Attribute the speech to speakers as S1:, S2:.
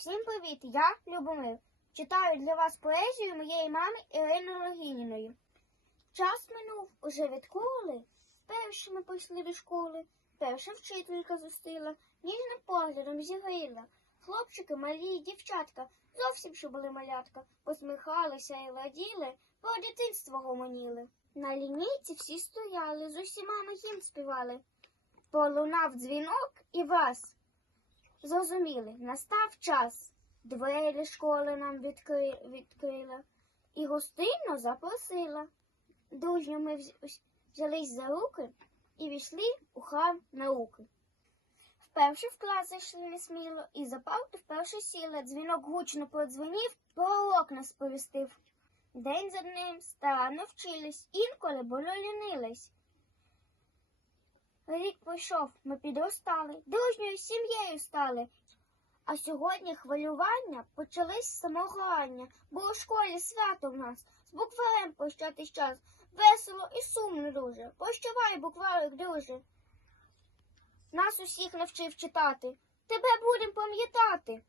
S1: Всім привіт! Я Любомир. Читаю для вас поезію моєї мами Ірини Логініної. Час минув уже відколи. Першими пішли до школи. Перша вчителька зустріла, ніжним поглядом зігріла. Хлопчики малі, дівчатка, зовсім що були малятка, посміхалися і ладіли, про дитинство гомоніли. На лінійці всі стояли, з усіма ми гімн співали. Полунав дзвінок і вас. Зрозуміли, настав час. Двері школи нам відкри... відкрила і гостинно запросила. Дружньо ми взялись за руки і війшли у храм науки. Вперше в клас зайшли несміло, і за парту вперше сіла. Дзвінок гучно продзвонів, пророк нас повістив. День за днем старанно вчились, інколи було лінились. Рік пройшов, ми підростали, дружньою сім'єю стали. А сьогодні хвилювання почались з самого рання, бо у школі свято в нас, з букварем прощати час, весело і сумно дуже. Прощавай, букварик, друже. Нас усіх навчив читати. Тебе будем пам'ятати.